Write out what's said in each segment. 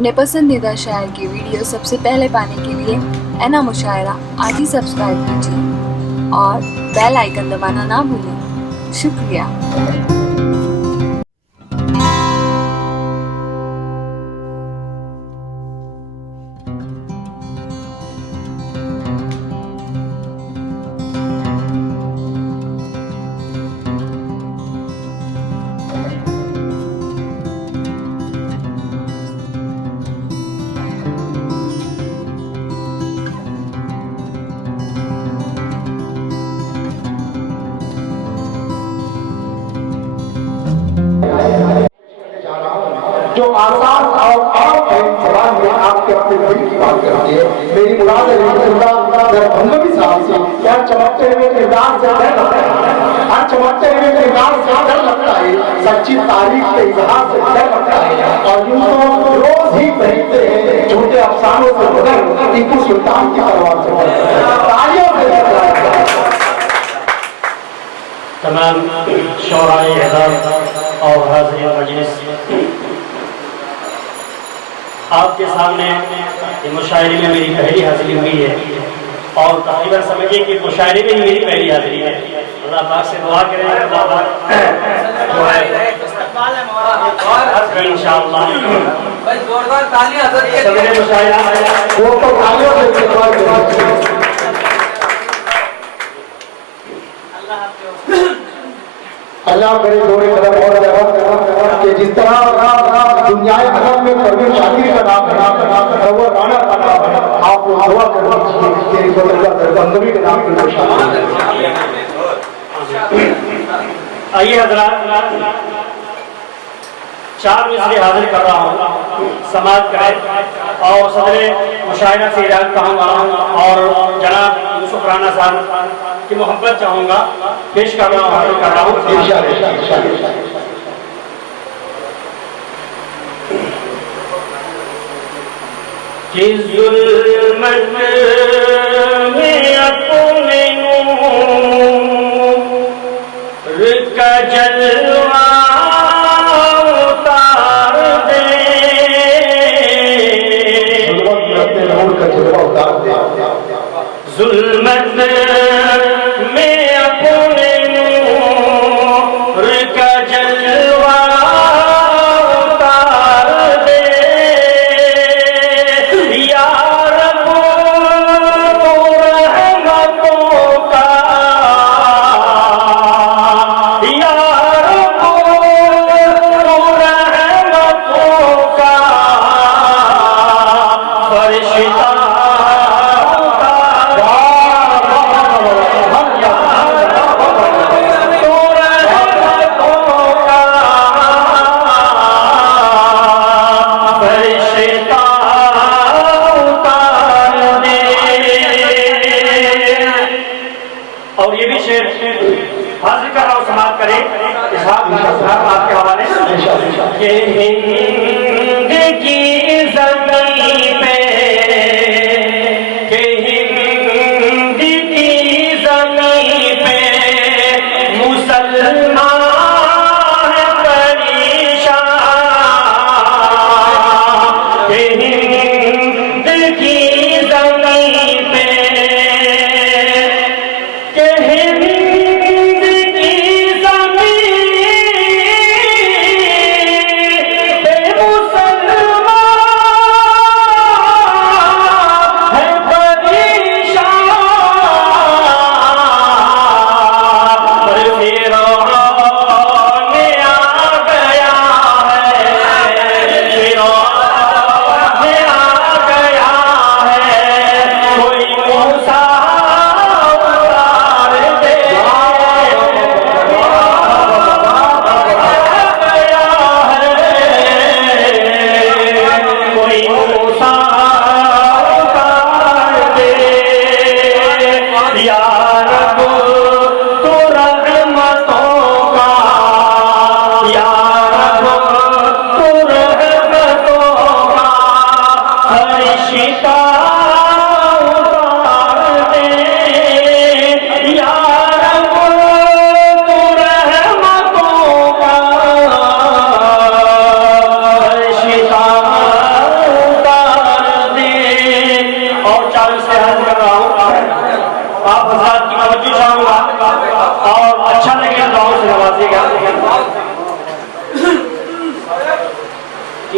अपने पसंदीदा शायर की वीडियो सबसे पहले पाने के लिए एना मुशायरा आज ही सब्सक्राइब कीजिए और बेल आइकन दबाना ना भूलें। शुक्रिया। जो आसान और आम है जबान में आपके अपने दिल की बात करती है। मेरी मुराद है भंगवी साहब से यार चमकते हुए किरदार से डर लगता है, हर चमकते हुए किरदार से डर लगता है, सच्ची तारीख के इजहार से डर लगता है। और यूं तो रोज ही खरीदते हैं झूठे अफसानों से बदल टीपू सुल्तान की तलवार से तालियों से। तमाम शौराए अहदाब और हाज़िरीन मजलिस, आपके सामने ये मुशायरे में मेरी पहली हाजिरी हुई है और तकरीबन समझिए कि मुशायरे में ही मेरी पहली हाजिरी है। अल्लाह पाक से दुआ करें, अल्लाह पाक जो है इंशाअल्लाह जोरदार तालियां सदरे मुशायरा वो तो तालियों से अल्लाह करे जोड़े कदम और कि जिस तरह दुनिया अदब में परवीन शाकिर का नाम है वो राणा का नाम है। आप लोग दुआ करें तेरी बंदगी के नाम पे आइए हजरात, 4 मिसरे हाजिर कर रहा हूँ, समाज करें और सदरे मुशायरा से इजाज़त चाहूँगा और जनाब यूसुफ राणा साहब की मोहब्बत चाहूँगा, पेश कर रहा हूँ, हाजिर कर रहा हूँ। कि ज़ुल्मत में अपने नूर का जलवा उतार दे, ज़ुल्मत में अपने नूर का जलवा उतार दे, या रब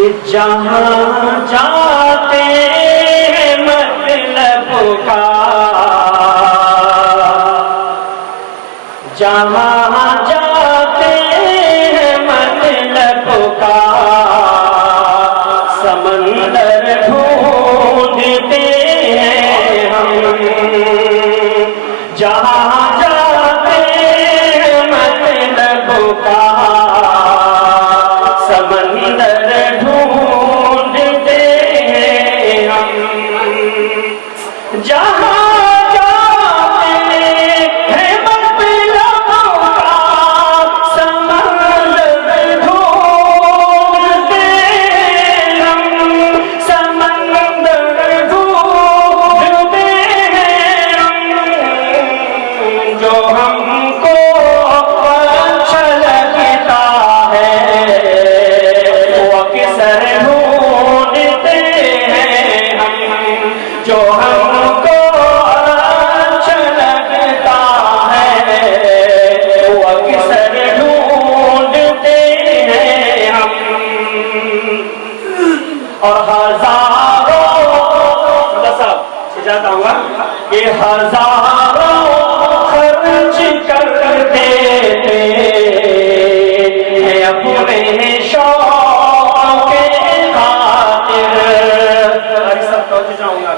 कि जहाँ जाते मतलब का, जहाँ जाते मतलब का समंदर ढूंढते हैं हम। जहाँ जाते मतलब का समंदर ढूंढते हैं हम। जहाँ और हजारों चाहता हूँ कि हजारों खर्च कर देते हैं अपने शौक के खातिर। सब चाहूंगा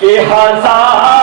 कि हजार